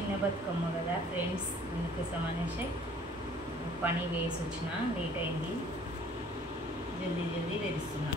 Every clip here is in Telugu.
చిన్న బతుకమ్మ కదా ఫ్రెండ్స్, అందుకోసం అనేసి పని వేసి వచ్చిన, లేట్ అయింది, జల్దీ జల్దీ తెరుస్తున్నా.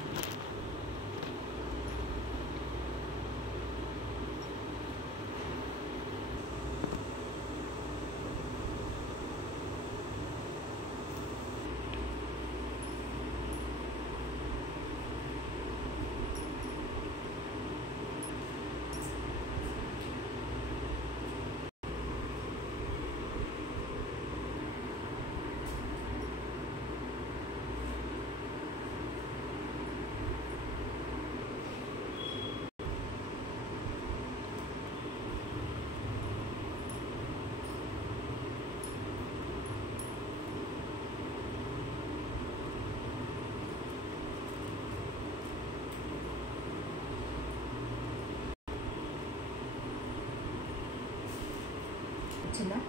వచ్చిందా?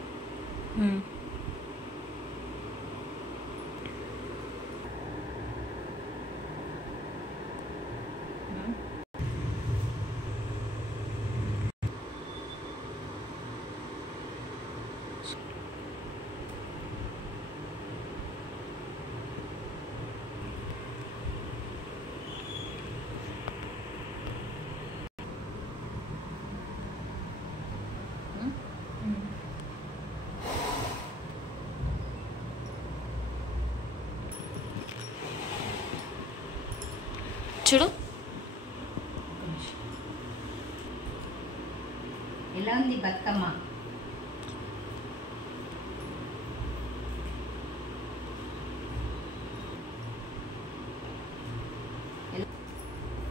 చూడు ఎలా ఉంది బతుకమ్మ?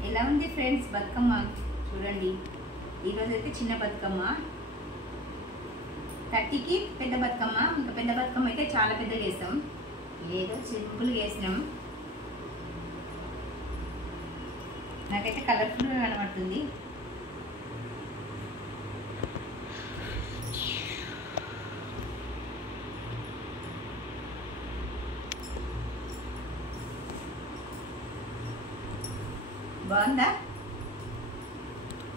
ఎలా ఉంది ఫ్రెండ్స్ బతుకమ్మ? చూడండి, ఈరోజు అయితే చిన్న బతుకమ్మ, 30కి పెద్ద బతుకమ్మ. ఇంకా పెద్ద బతుకమ్మ అయితే చాలా పెద్దగా చేస్తాం, ఏదో సింపుల్గా వేసినాం. నాకైతే కలర్ఫుల్గా కనబడుతుంది. బాగుందా?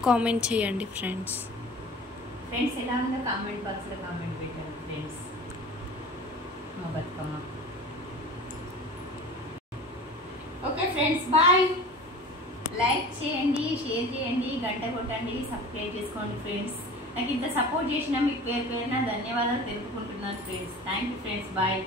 కామెంట్ చేయండి ఫ్రెండ్స్. ఎలా ఉందో కామెంట్ బాక్స్లో కామెంట్ పెట్టండి ఫ్రెండ్స్. మా Bathukamma. Okay friends, bye. Like చేయండి, షేర్ చేయండి, గంట కొట్టండి, సబ్స్క్రైబ్ చేసుకోండి ఫ్రెండ్స్. నాకు ఇంత సపోర్ట్ చేసిన మీకు పేరు పేరున ధన్యవాదాలు తెలుపుకుంటున్నాను friends. Thank you friends, bye.